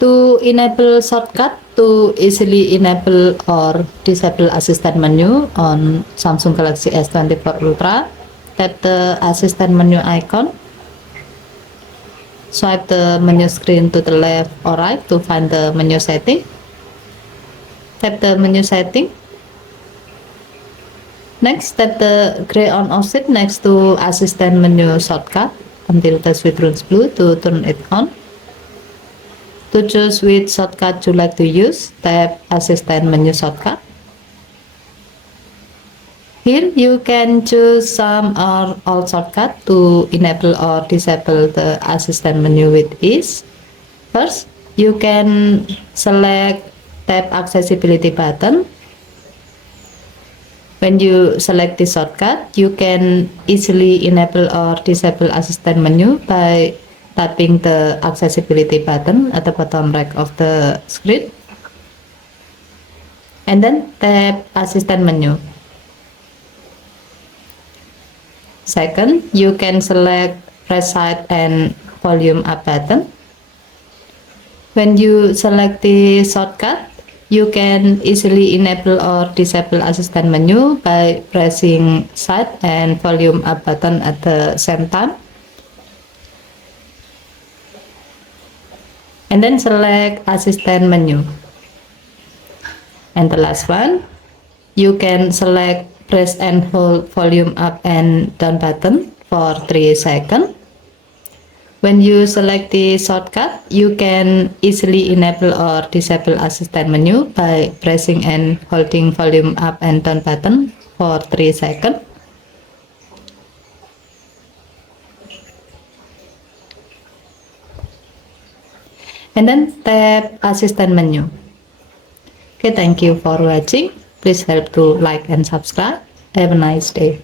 To enable shortcut to easily enable or disable assistant menu on Samsung Galaxy S24 Ultra, tap the assistant menu icon. Swipe the menu screen to the left or right to find the menu setting. Tap the menu setting. Next, tap the gray on offset next to assistant menu shortcut until the switch turns blue to turn it on. To choose which shortcut you like to use, tap assistant menu shortcut. Here you can choose some or all shortcuts to enable or disable the assistant menu with ease. First, you can select tap accessibility button. When you select this shortcut, you can easily enable or disable assistant menu by tapping the accessibility button at the bottom right of the screen. And then tap assistant menu. Second, you can select press side and volume up button. When you select the shortcut, you can easily enable or disable assistant menu by pressing side and volume up button at the same time. And then select assistant menu. And the last one, you can select press and hold volume up and down button for 3 seconds. When you select the shortcut, you can easily enable or disable assistant menu by pressing and holding volume up and down button for 3 seconds. And then tap assistant menu. Okay, thank you for watching. Please help to like and subscribe. Have a nice day.